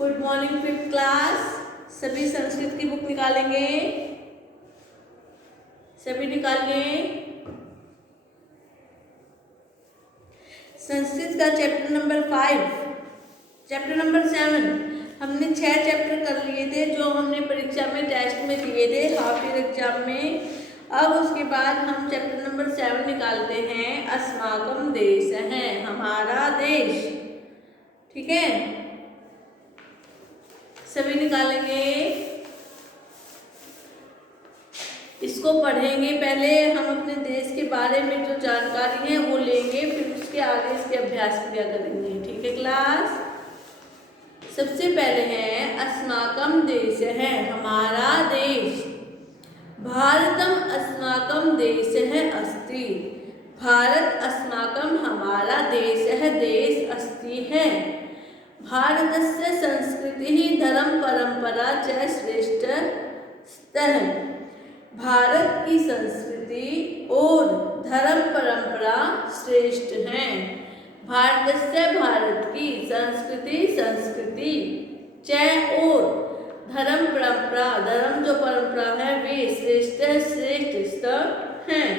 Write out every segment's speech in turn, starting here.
Good morning fifth class. सभी संस्कृत की book निकालेंगे, सभी निकालिए। संस्कृत का चैप्टर नंबर 5, चैप्टर नंबर 7 हमने 6 चैप्टर कर लिए थे जो हमने परीक्षा में टेस्ट में दिए थे, हाफ ईयर एग्जाम में। अब उसके बाद हम चैप्टर नंबर 7 निकालते हैं। अस्माकम देश है, हमारा देश। ठीक है, सभी निकालेंगे। इसको पढ़ेंगे, पहले हम अपने देश के बारे में जो जानकारी है वो लेंगे, फिर उसके आगे इसके अभ्यास क्रिया करेंगे। ठीक है क्लास। सबसे पहले है अस्माकम देश है, हमारा देश। भारतम अस्माकं देशः अस्ति, भारत अस्माकं हमारा देश है, देश अस्ति है। भारतस्य संस्कृतिः धर्म परंपरा च श्रेष्ठस्तः, भारत की संस्कृति और धर्म परंपरा श्रेष्ठ हैं। भारतस्य भारत की संस्कृति च और धर्म परंपरा, धर्म जो परंपरा है वे श्रेष्ठ हैं।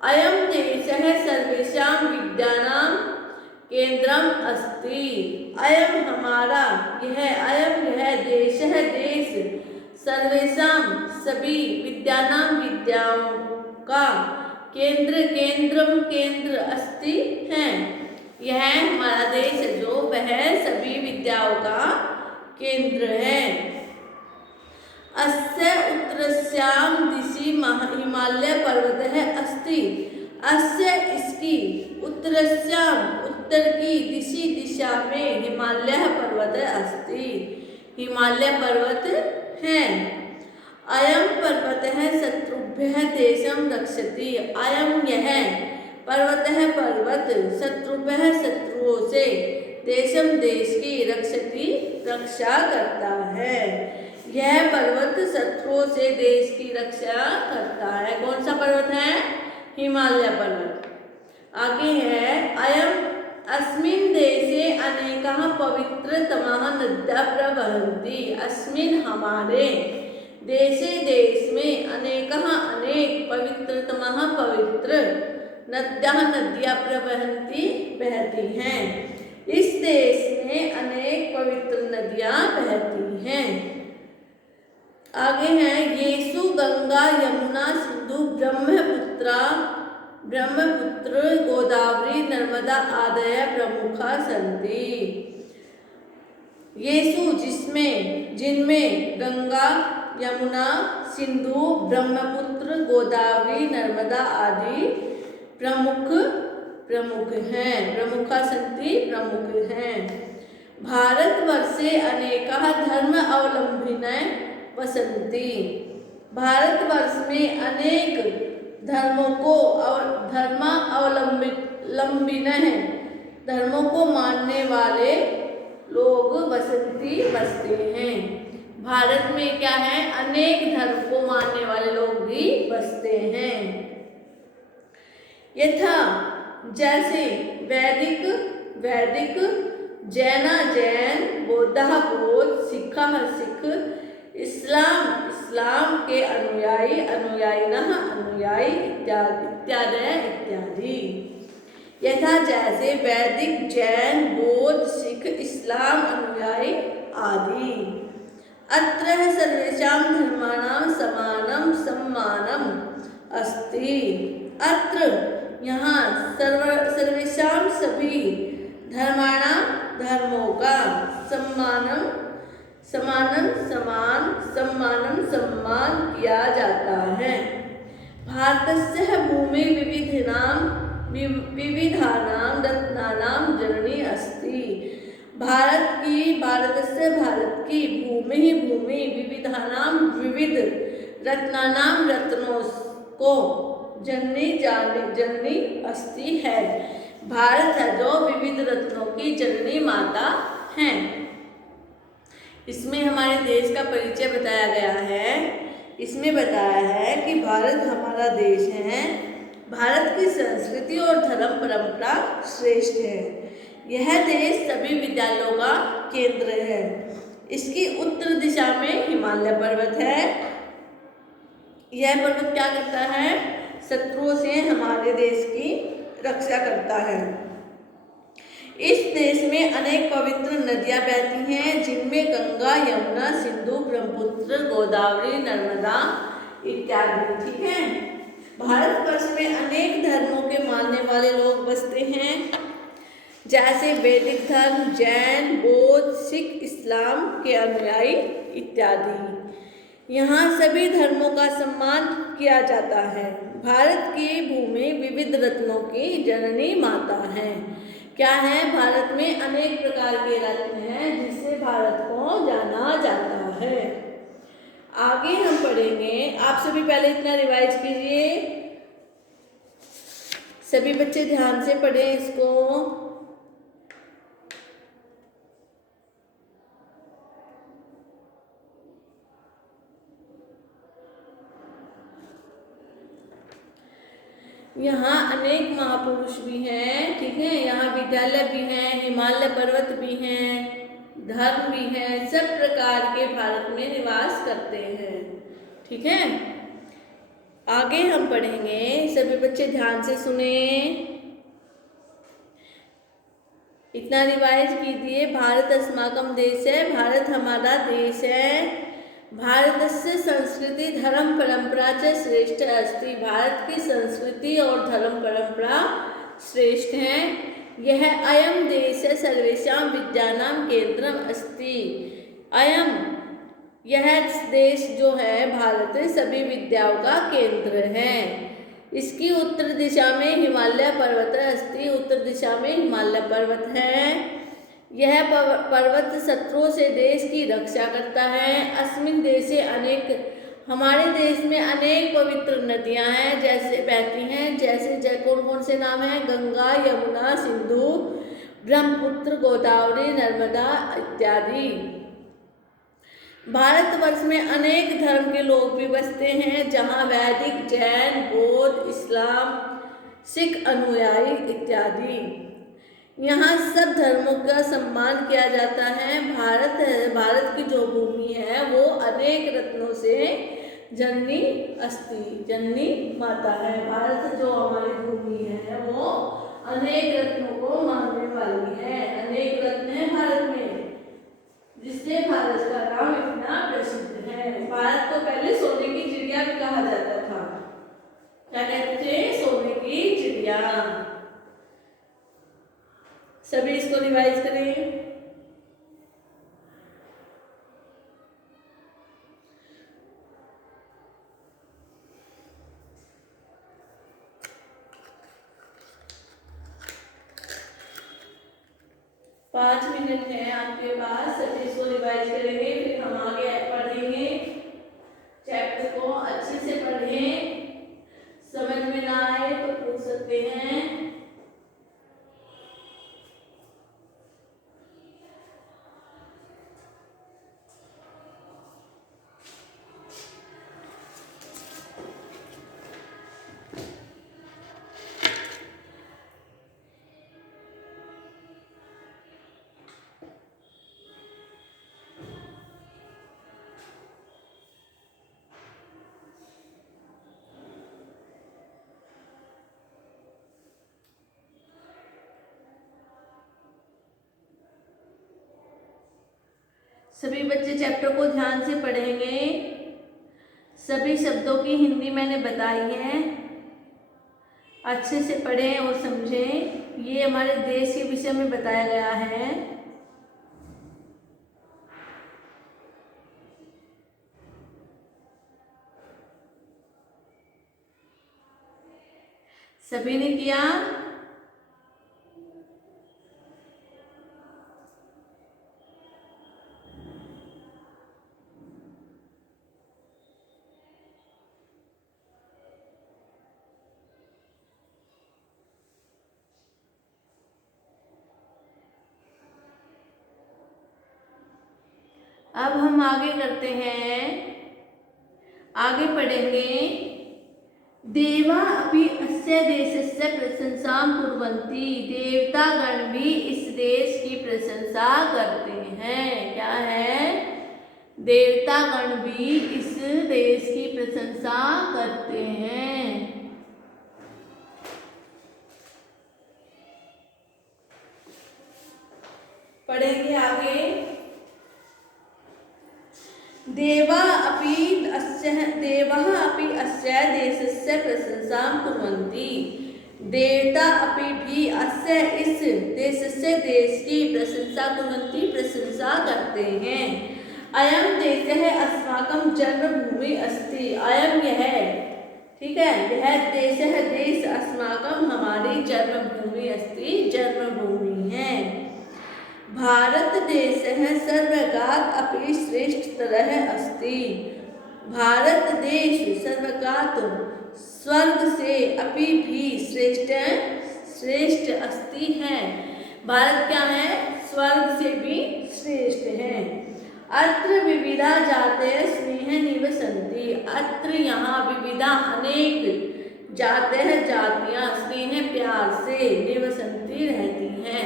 अयम देशः सर्वेषां विद्यानां केंद्रम अस्ति, अयम हमारा यह देश है, देश सर्वेषां सभी विद्यानां विद्याओं का केंद्र अस्ति है। यह हमारा देश जो वह सभी विद्याओं का केंद्र है। अस्य उत्तरस्यां दिशि हिमालय पर्वतः अस्ति, अस्य इसकी उत्तरस्यां उत्तर की दिशा में हिमालय पर्वत अस्ति, हिमालय पर्वत है। अयं पर्वतः शत्रुभ्यः देशं रक्षति, अयं यह पर्वत शत्रुभ्यः शत्रुओं से देशम देश की रक्षा करता है। यह पर्वत शत्रुओं से देश की रक्षा करता है। कौन सा पर्वत है? हिमालय पर्वत। आगे है अयम अस्मिन् देशे अनेकाः पवित्रतमाः नद्यः प्रवहन्ति, अस्मिन् हमारे देश में अनेक पवित्रतमाः पवित्र नदियाँ प्रवहन्ति बहती हैं। इस देश में अनेक पवित्र नदियाँ बहती हैं। आगे है येषु गंगा यमुना सिंधु ब्रह्मपुत्र गोदावरी नर्मदा आदय प्रमुखा सन्ति। येषु जिनमें गंगा यमुना सिंधु ब्रह्मपुत्र गोदावरी नर्मदा आदि प्रमुख हैं, प्रमुखा सन्ति प्रमुख हैं। भारतवर्षे अनेकाः धर्म अवलंबिनः वसन्ति, भारतवर्ष में अनेक धर्मों को मानने वाले लोग बसते हैं। भारत में क्या है? अनेक धर्म को मानने वाले लोग भी बसते हैं। यथा जैसे वैदिक जैन, बौद्ध, सिख, इस्लाम के अनुयायी इत्यादि। यथा जैसे वैदिक जैन बौद्ध सिख इस्लाम अनुयायी आदि। अत्र सर्वेषां धर्माणां समानं सम्मानम् अस्ति, अत्र यहाँ सर्वेषां सभी धर्मों का सम्मान किया जाता है। भारतस्य भूमि विविधानां रत्नानां जननी अस्ति, भारतस्य भारत की भूमि विविधानां विविध रत्नानां रत्नों को जननी अस्ति है। भारत है जो विविध रत्नों की जननी माता है। इसमें हमारे देश का परिचय बताया गया है। इसमें बताया है कि भारत हमारा देश है, भारत की संस्कृति और धर्म परंपरा श्रेष्ठ है। यह देश सभी विद्यालयों का केंद्र है। इसकी उत्तर दिशा में हिमालय पर्वत है। यह पर्वत क्या करता है? शत्रुओं से हमारे देश की रक्षा करता है। इस देश में अनेक पवित्र नदियां बहती हैं, जिनमें गंगा, यमुना, सिंधु, ब्रह्मपुत्र, गोदावरी, नर्मदा इत्यादि। ठीक है। भारतवर्ष में अनेक धर्मों के मानने वाले लोग बसते हैं, जैसे वैदिक धर्म, जैन, बौद्ध, सिख, इस्लाम के अनुयायी इत्यादि। यहाँ सभी धर्मों का सम्मान किया जाता है। भारत की भूमि विविध रत्नों की जननी माता है। क्या है? भारत में अनेक प्रकार के रत्न हैं, जिससे भारत को जाना जाता है। आगे हम पढ़ेंगे। आप सभी पहले इतना रिवाइज कीजिए। सभी बच्चे ध्यान से पढ़ें इसको। यहाँ अनेक महापुरुष भी हैं। ठीक है। यहाँ विद्यालय भी हैं, हिमालय पर्वत भी हैं, धर्म भी है, सब प्रकार के भारत में निवास करते हैं। ठीक है। आगे हम पढ़ेंगे। सभी बच्चे ध्यान से सुने। इतना रिवाइज कीजिए। भारत अस्माकं देश है, भारत हमारा देश है। भारतस्य संस्कृति धर्म परंपरा च श्रेष्ठ अस्ति। भारत की संस्कृति और धर्म परंपरा श्रेष्ठ है। यह अयम देश सर्वेषां विद्यानां केंद्रम अस्ति। अयम यह देश जो है भारत सभी विद्याओं का केंद्र है। इसकी उत्तर दिशा में हिमालय पर्वत अस्ति। उत्तर दिशा में हिमालय पर्वत है। यह पर्वत शत्रुओं से देश की रक्षा करता है। अस्मिन देशे अनेक, हमारे देश में अनेक पवित्र नदियां हैं, जैसे बहती हैं, जैसे कौन कौन से नाम हैं? गंगा, यमुना, सिंधु, ब्रह्मपुत्र, गोदावरी, नर्मदा इत्यादि। भारतवर्ष में अनेक धर्म के लोग भी बसते हैं, जहाँ वैदिक, जैन, बौद्ध, इस्लाम, सिख अनुयायी इत्यादि। यहाँ सब धर्मों का सम्मान किया जाता है। भारत की जो भूमि है वो अनेक रत्नों से जननी अस्ति, जननी माता है। भारत जो हमारी भूमि है वो अनेक रत्नों को मानने वाली है। अनेक रत्न है भारत में, जिससे भारत का नाम इतना प्रसिद्ध है। भारत को पहले सोने की चिड़िया भी कहा जाता था। क्या कहते थे? सोने की चिड़िया। सभी इसको रिवाइज करें। पाँच मिनट है आपके पास, सभी इसको रिवाइज करेंगे, फिर हम आगे पढ़ेंगे। चैप्टर को अच्छे से पढ़ें। समझ में ना आए तो पूछ सकते हैं। सभी बच्चे चैप्टर को ध्यान से पढ़ेंगे। सभी शब्दों की हिंदी मैंने बताई है, अच्छे से पढ़ें और समझें। ये हमारे देश के विषय में बताया गया है। सभी ने किया? अब हम आगे करते हैं, आगे पढ़ेंगे। देवा अपि अस्य अस्य देशस्य प्रशंसां कुर्वन्ति। देवतागण भी इस देश की प्रशंसा करते हैं। क्या है? देवतागण भी इस देश की प्रशंसा करते हैं। पढ़ेंगे आगे। देवः अपि अस्य देशस्य प्रशंसां कुर्वन्ति। देवता अपि भी अस्य इस देशस्य देश की प्रशंसा कुर्वन्ति प्रशंसा करते हैं। अयं देशः अस्माकं जन्मभूमि अस्ति। अयं यह, ठीक है, यह देश अस्माकं हमारी जन्मभूमि अस्ति, जन्मभूमि है। भारत देशः सर्वकात् अपि श्रेष्ठतरः अस्ति। भारत देश सर्वकात् स्वर्ग से अपि भी श्रेष्ठ अस्ति है। भारत क्या है? स्वर्ग से भी श्रेष्ठ है। अत्र विविधा जातयः स्नेह निवसन्ति। अत्र यहाँ विविधा अनेक जातयः जातियाँ स्नेह प्यार से निवसन्ति रहती हैं।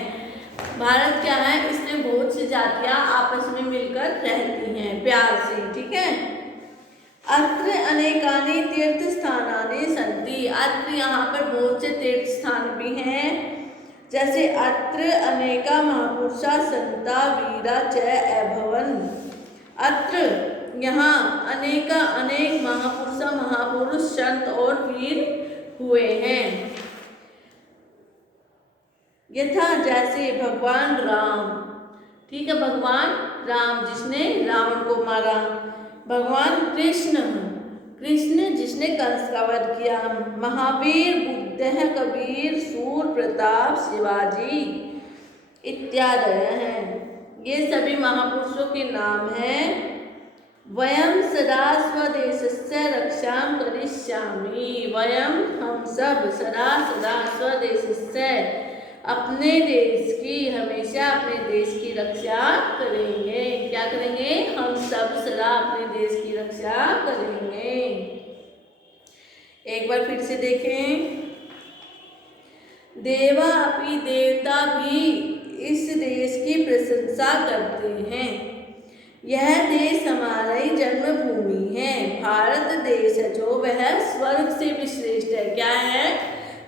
भारत क्या है? इसमें बहुत सी जातियां आपस में मिलकर रहती हैं प्यार से, ठीक है। अत्र अनेकानि तीर्थ स्थानानि सन्ति। अत्र यहाँ पर बहुत से तीर्थ स्थान भी हैं, जैसे अत्र अनेका महापुरुषा संता वीरा च अभवन्। अत्र यहाँ अनेक महापुरुष संत और वीर हुए हैं। यथा जैसे भगवान राम, ठीक है, भगवान राम जिसने रावण को मारा। भगवान कृष्ण जिसने कंस का वध किया। महावीर, बुद्ध, कबीर, सूर प्रताप, शिवाजी इत्यादि हैं। ये सभी महापुरुषों के नाम हैं। वयं सदा स्वदेशस्य रक्षां करिष्यामि। वयं हम सब सदा स्वदेशस्य अपने देश की, हमेशा अपने देश की रक्षा करेंगे। क्या करेंगे? हम सब सदा अपने देश की रक्षा करेंगे। एक बार फिर से देखें। देवा अपि देवता भी इस देश की प्रशंसा करते हैं। यह देश हमारी जन्मभूमि है। भारत देश जो वह स्वर्ग से भी श्रेष्ठ है। क्या है?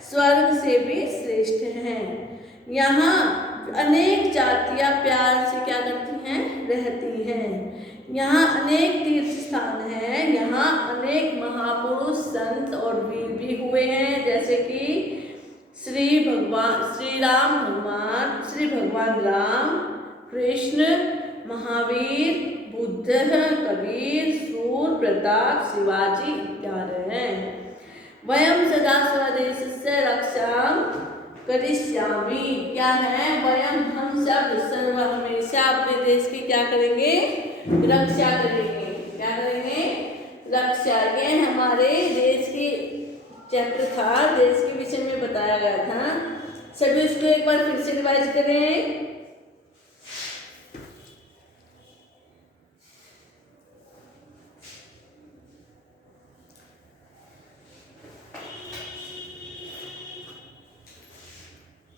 स्वर्ग से भी श्रेष्ठ है। यहाँ अनेक जातियाँ प्यार से क्या करती हैं? रहती हैं। यहाँ अनेक तीर्थ स्थान हैं। यहाँ अनेक महापुरुष संत और वीर भी हुए हैं, जैसे कि श्री भगवान राम, कृष्ण, महावीर, बुद्ध, कबीर, सूर प्रताप, शिवाजी इत्यादि हैं। वयं सदा स्वदेशस्य रक्षां करिष्यामि। क्या है? वयं हम सब हमेशा अपने देश की क्या करेंगे? रक्षा करेंगे। क्या करेंगे? रक्षा। ये हमारे देश की चैप्टर था, देश के विषय में बताया गया था। सभी उसको एक बार फिर से रिवाइज करें।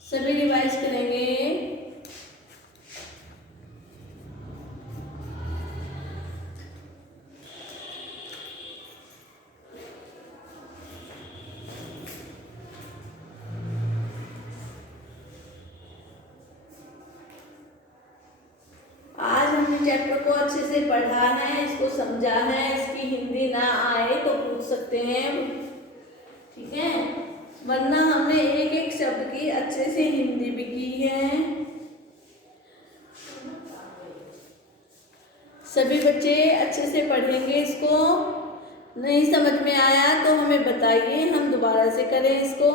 सभी रिवाइज करेंगे। आज हमने चैप्टर को अच्छे से पढ़ा है, इसको समझा है। इसकी हिंदी ना आए तो पूछ सकते हैं, ठीक है, वरना हमने एक एक शब्द की अच्छे से हिंदी भी की है। सभी बच्चे अच्छे से पढ़ेंगे इसको। नहीं समझ में आया तो हमें बताइए, हम दोबारा से करें इसको,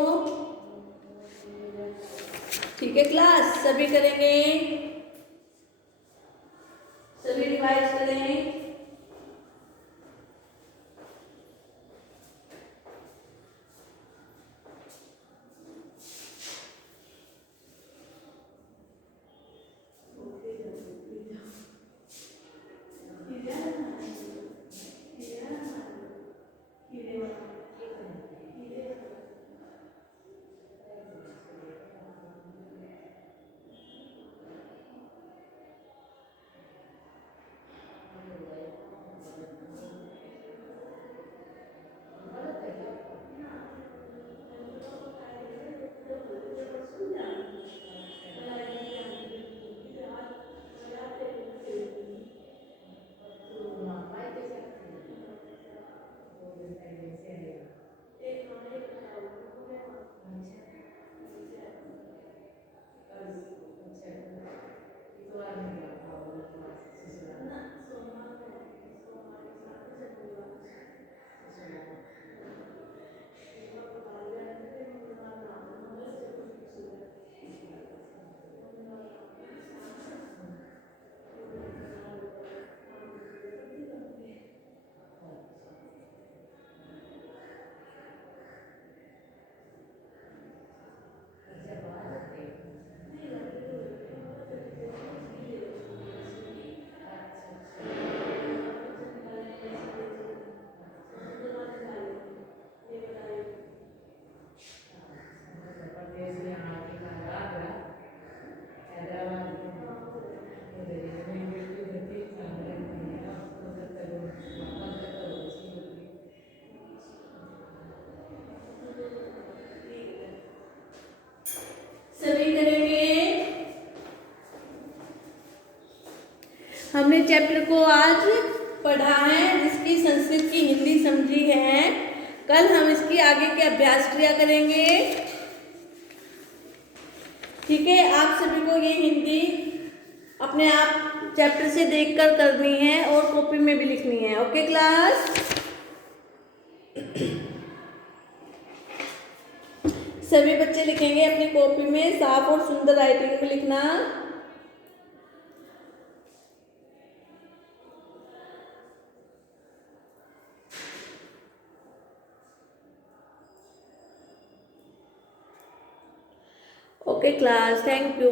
ठीक है। क्लास सभी करेंगे, सभी रिवाइज करें। हमने चैप्टर को आज पढ़ा है, जिसकी संस्कृत की हिंदी समझी है। कल हम इसकी आगे के अभ्यास क्रिया करेंगे। ठीक है, आप सभी को ये हिंदी अपने आप चैप्टर से देखकर करनी है और कॉपी में भी लिखनी है। ओके क्लास, सभी बच्चे लिखेंगे अपनी कॉपी में, साफ और सुंदर राइटिंग में लिखना। Okay class, thank you.